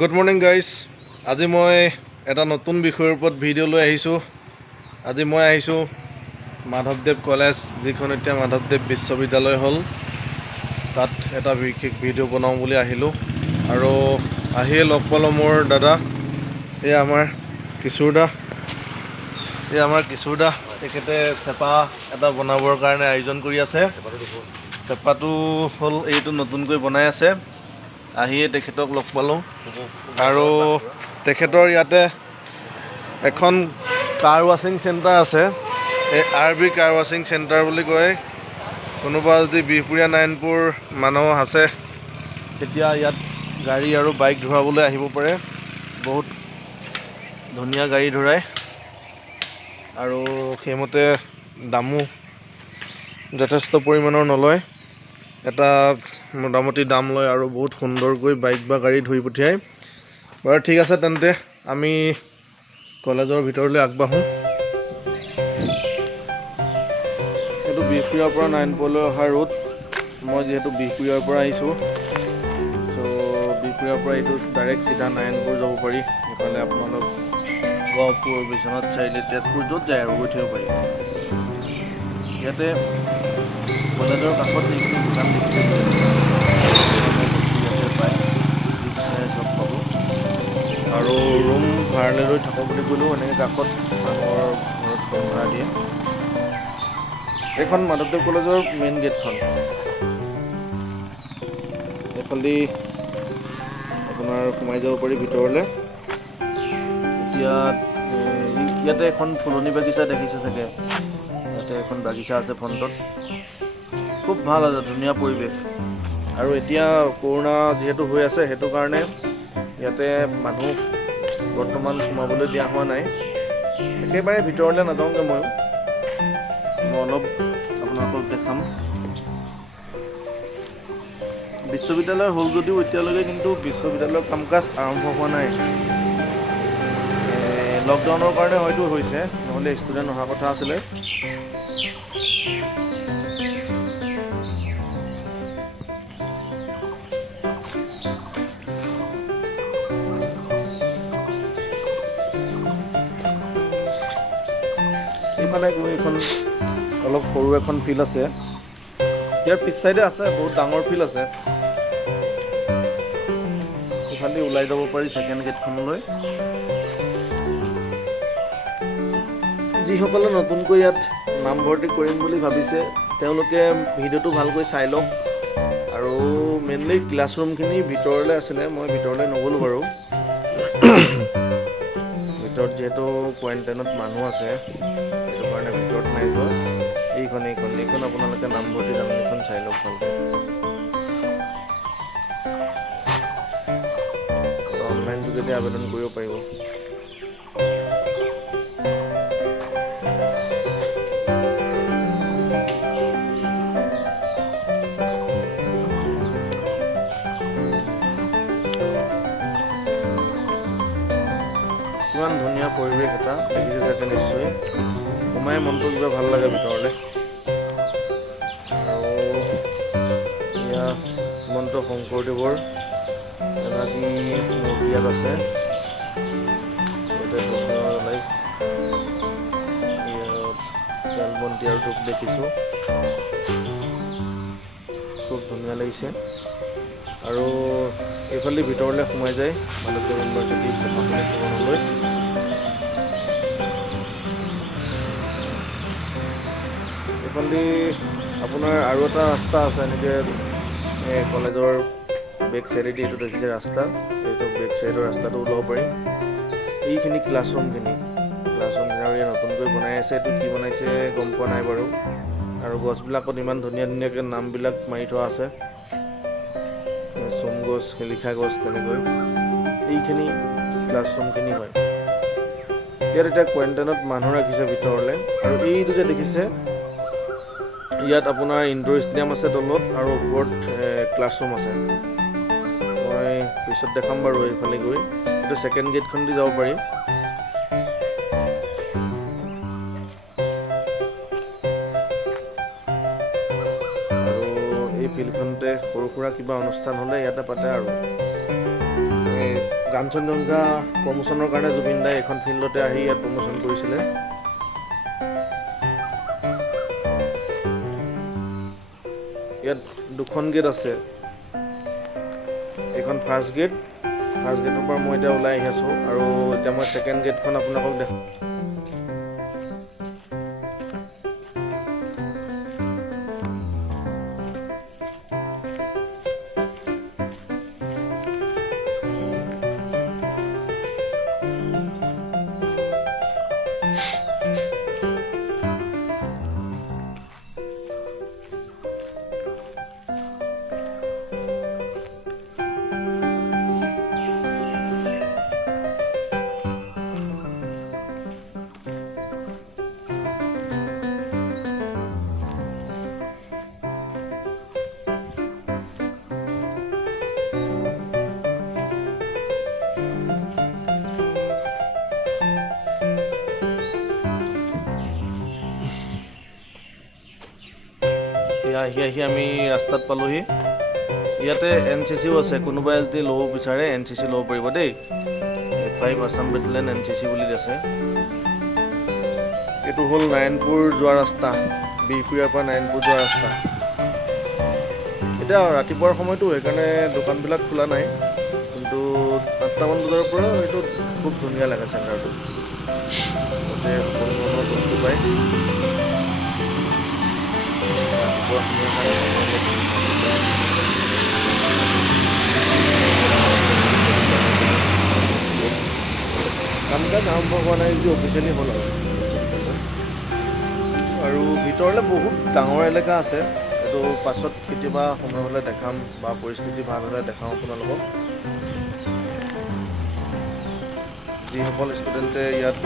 Good morning guys. আজি মই এটা নতুন বিষয়ৰ ওপৰত ভিডিঅ' লৈ আহিছোঁ। আজি মই আহিছোঁ মাধৱদেৱ কলেজ, যিখন এতিয়া মাধৱদেৱ বিশ্ববিদ্যালয় হ'ল, তাত এটা বিশেষ ভিডিঅ' বনাওঁ বুলি আহিলোঁ। আৰু আহিয়ে লগ পালোঁ মোৰ দাদা, এই আমাৰ কিশোৰ দা, তেখেতে চেপা এটা বনাবৰ কাৰণে আয়োজন কৰি আছে। চেপাটো হ'ল এইটো নতুনকৈ বনাই আছে। আহিয়ে তেখেতক লগ পালোঁ আৰু তেখেতৰ ইয়াতে এখন কাৰ ৱাশ্বিং চেণ্টাৰ আছে। এই RB কাৰ ৱাশ্বিং চেণ্টাৰ বুলি কয়। কোনোবা যদি বিহপুৰীয়া নাৰায়ণপুৰ মানুহ আছে তেতিয়া ইয়াত গাড়ী আৰু বাইক ধুৱাবলৈ আহিব পাৰে। বহুত ধুনীয়া গাড়ী ধুৱায় আৰু সেইমতে দামো যথেষ্ট পৰিমাণৰ নলয়। এটা মোটামুটি দাম লয় আৰু বহুত সুন্দৰকৈ বাইক বা গাড়ী ধুই পঠিয়ায়। বাৰু ঠিক আছে, তেন্তে আমি কলেজৰ ভিতৰলৈ আগবাঢ়োঁ। এইটো বিহপুৰীয়াৰ পৰা নাৰায়ণপুৰলৈ অহা ৰোড। মই যিহেতু বিহপুৰীয়াৰ পৰা আহিছোঁ, চ' বিহপুৰীয়াৰ পৰা এইটো ডাইৰেক্ট চিধা নাৰায়ণপুৰ যাব পাৰি। সেইফালে আপোনালোক গহপুৰ, বিশ্বনাথ চাৰিআলি, তেজপুৰ য'ত যায় আৰু গৈ থাকিব পাৰি। ইয়াতে কলেজৰ কাষত যিখিনি দোকান দেখিছে, বস্তু ইয়াতে পায়, যি বিচাৰে চব পাব। আৰু ৰুম ভাড়ালৈ লৈ থাকোঁ বুলি ক'লেও এনেকৈ কাষত মানুহৰ ঘৰত ৰুম ভাড়া দিয়ে। এইখন মাধৱদেৱ কলেজৰ মেইন গেটখন। এইফালেদি আপোনাৰ সোমাই যাব পাৰি ভিতৰলৈ। এতিয়া ইয়াতে এখন ফুলনি বাগিচা দেখিছে চাগে, ইয়াতে এখন বাগিচা আছে ফ্ৰণ্টত। খুব ভাল আছে, ধুনীয়া পৰিৱেশ। আৰু এতিয়া কৰোণা যিহেতু হৈ আছে, সেইটো কাৰণে ইয়াতে মানুহ বৰ্তমান সোমাবলৈ দিয়া হোৱা নাই। একেবাৰে ভিতৰলৈ নাযাওঁগৈ মই অলপ আপোনালোকক দেখাম। বিশ্ববিদ্যালয় হ'ল যদিও এতিয়ালৈকে কিন্তু বিশ্ববিদ্যালয়ৰ কাম কাজ আৰম্ভ হোৱা নাই। লকডাউনৰ কাৰণে হয়তো হৈছে, নহ'লে ষ্টুডেণ্ট অহা কথা আছিলে। এইফালে গৈ এখন অলপ সৰু এখন ফিল্ড আছে, ইয়াৰ পিছ চাইডে আছে বহুত ডাঙৰ ফিল্ড আছে। ইফালে ওলাই যাব পাৰি ছেকেণ্ড গেটখনলৈ। যিসকলে নতুনকৈ ইয়াত নামভৰ্তি কৰিম বুলি ভাবিছে, তেওঁলোকে ভিডিঅ'টো ভালকৈ চাই লওক। আৰু মেইনলি ক্লাছৰুমখিনি ভিতৰলৈ আছিলে, মই ভিতৰলৈ নগ'লোঁ বাৰু। ভিতৰত যিহেতু কোৱাৰেণ্টাইনত মানুহ আছে, সেইটো কাৰণে ভিতৰত নাই যোৱা। এইখন আপোনালোকে নামভৰ্তি জাননীখন চাই লওক ভালকৈ। অনলাইন যোগেদি আবেদন কৰিব পাৰিব। কিমান ধুনীয়া পৰিৱেশ এটা দেখিছে চাগে নিশ্চয়। সোমাই মনটো কিবা ভাল লাগে ভিতৰলৈ। আৰু এয়া শ্ৰীমন্ত শংকৰদেৱৰ এভাগী মূৰ্তি ইয়াত আছে। ইয়াতে ধূপ জ্বলাই তেল বন্তি আৰু ধূপ দেখিছোঁ। খুব ধুনীয়া লাগিছে। আৰু এইফালে ভিতৰলৈ সোমাই যায় মাধৱদেৱ ইউনিভাৰ্চিটি প্ৰশাসনিক ভৱনলৈ। এইফালে আপোনাৰ আৰু এটা ৰাস্তা আছে, এনেকৈ কলেজৰ বেক চাইডেদি এইটো দেখিছে ৰাস্তা, এইটো বেক চাইডৰ ৰাস্তাটো ওলাব পাৰি। এইখিনি ক্লাছৰুমখিনি আৰু এই নতুনকৈ বনাই আছে, এইটো কি বনাইছে গম পোৱা নাই বাৰু। আৰু গছবিলাকত ইমান ধুনীয়াকৈ নামবিলাক মাৰি থোৱা আছে, চোম গছ, শিলিখা গছ, তেনেকৈ। এইখিনি ক্লাছৰুমখিনি হয়। ইয়াত এতিয়া কোৱাৰেণ্টাইনত মানুহ ৰাখিছে ভিতৰলৈ। আৰু এইটো যে দেখিছে, ইয়াত আপোনাৰ ইনডোৰ ষ্টেডিয়াম আছে তলত, আৰু ওপৰত ক্লাছৰুম আছে। মই পিছত দেখাম বাৰু এইফালে গৈ। এইটো ছেকেণ্ড গেটখন দি যাব পাৰি। আৰু এই ফিল্ডখনতে সৰু সুৰা কিবা অনুষ্ঠান হ'লে ইয়াতে পাতে আৰু। কাঞ্চনজংঘা প্ৰমোচনৰ কাৰণে জুবিন দাই এখন ফিল্ডতে আহি ইয়াত প্ৰমোচন কৰিছিলে। ইয়াত দুখন গেট আছে। এইখন ফাৰ্ষ্ট গেটৰ পৰা মই এতিয়া ওলাই আহি আছোঁ আৰু এতিয়া মই ছেকেণ্ড গেটখন আপোনালোকক দেখাম। আহি আমি ৰাস্তাত পালোহি। ইয়াতে NCCও আছে, কোনোবাই যদি ল'ব বিচাৰে NCC ল'ব পাৰিব দেই। 5 আছাম বেটেলিয়ন NCC বুলি আছে। এইটো হ'ল নাৰায়ণপুৰ যোৱা ৰাস্তা, বিহপুৰীয়াৰ পৰা নাৰায়ণপুৰ যোৱা ৰাস্তা। এতিয়া ৰাতিপুৱাৰ সময়টো সেইকাৰণে দোকানবিলাক খোলা নাই, কিন্তু 8টামান বজাৰ পৰা এইটো খুব ধুনীয়া লাগে চেণ্টাৰটো। তাতে সকলো ধৰণৰ বস্তু পায়। কাম কাজ আৰম্ভ হোৱা নাই যদি অফিচিয়েলি হ'ল আৰু ভিতৰলৈ বহুত ডাঙৰ এলেকা আছে। এইটো পাছত কেতিয়াবা সময় হ'লে দেখাম বা পৰিস্থিতি ভাল হ'লে দেখাম আপোনালোকক। যিসকল ষ্টুডেণ্টে ইয়াত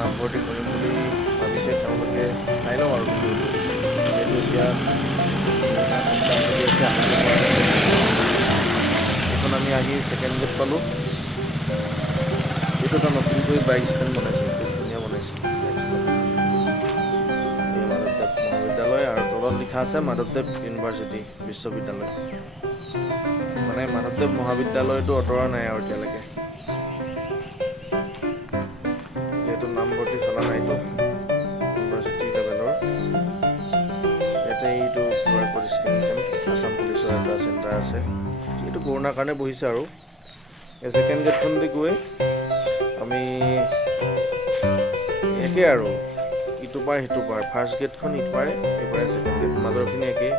নামভৰ্তি কৰিম বুলি ভাবিছে তেওঁলোকে চাই লওঁ আৰু ভিডিঅ'টো। এতিয়া এখন আমি আহি ছেকেণ্ড গেট পালোঁ। এইটো এটা নতুনকৈ বাইক ষ্টেণ্ড বনাইছে, খুব ধুনীয়া বনাইছে বাইক ষ্টেণ্ড। এই মাধৱদেৱ মহাবিদ্যালয় আৰু তলত লিখা আছে মাধৱদেৱ ইউনিভাৰ্চিটি বিশ্ববিদ্যালয়। মানে মাধৱদেৱ মহাবিদ্যালয়টো আঁতৰা নাই আৰু এতিয়ালৈকে, যিহেতু নামভৰ্তি চলা নাইতো ইউনিভাৰ্চিটি লেভেলৰ। এইটো QR code scan camp Assam পুলিচৰ এটা চেণ্টাৰ আছে, এইটো কৰোণাৰ কাৰণে বহিছে আৰু। এই ছেকেণ্ড গেটখন দি গৈ আমি একে আৰু ইটো পাৰ সিটো পাৰ। ফাৰ্ষ্ট গেটখন ইপাৰে, এইপাৰে ছেকেণ্ড গেট, মাজৰখিনি একেই।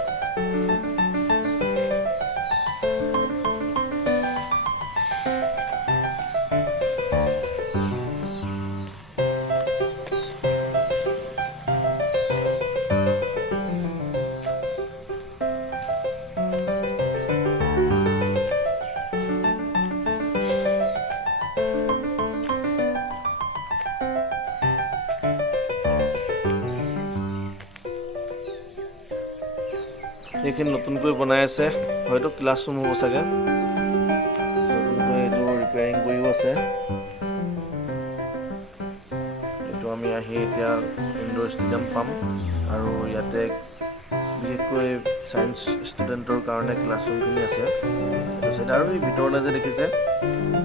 এইখিনি নতুনকৈ বনাই আছে, হয়তো ক্লাছৰুম হ'ব চাগে। নতুনকৈ এইটো ৰিপেয়াৰিং কৰিও আছে। এইটো আমি আহি এতিয়া ইনডোৰ ষ্টেডিয়াম পাম আৰু ইয়াতে বিশেষকৈ ছায়েন্স ষ্টুডেণ্টৰ কাৰণে ক্লাছৰুমখিনি আছে। এইটো চাইডে আৰু এই ভিতৰলৈ যে দেখিছে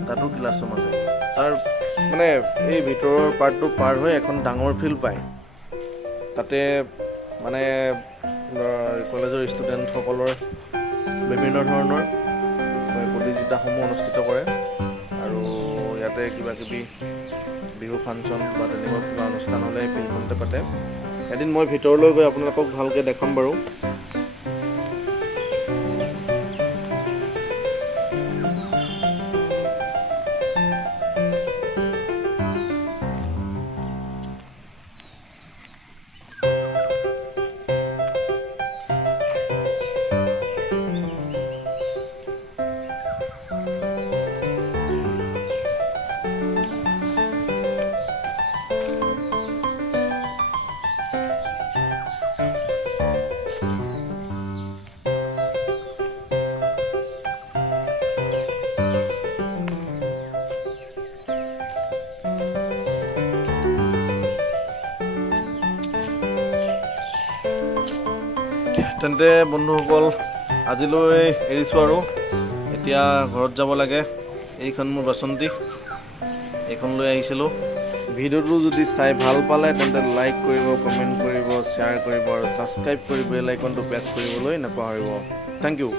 তাতো ক্লাছৰুম আছে। তাৰ মানে এই ভিতৰৰ পাৰ্টটো পাৰ হৈ এখন ডাঙৰ ফিল্ড পায়, তাতে মানে কলেজৰ ষ্টুডেণ্টসকলৰ বিভিন্ন ধৰণৰ প্ৰতিযোগিতাসমূহ অনুষ্ঠিত কৰে আৰু ইয়াতে কিবাকিবি বিহু ফাংচন বা তেনেকুৱা কিবা অনুষ্ঠান হ'লে এই ফিল্ডখনতে পাতে। এদিন মই ভিতৰলৈ গৈ আপোনালোকক ভালকৈ দেখাম বাৰু। তেন্তে বন্ধুসকল আজিলৈ এৰিছোঁ আৰু এতিয়া ঘৰত যাব লাগে। এইখন মোৰ বাচন্তি, এইখন লৈ আহিছিলোঁ। ভিডিঅ'টো যদি চাই ভাল পালে তেন্তে লাইক কৰিব, কমেণ্ট কৰিব, শ্বেয়াৰ কৰিব আৰু ছাবস্ক্ৰাইব কৰি বেল আইকনটো প্ৰেছ কৰিবলৈ নাপাহৰিব। Thank U.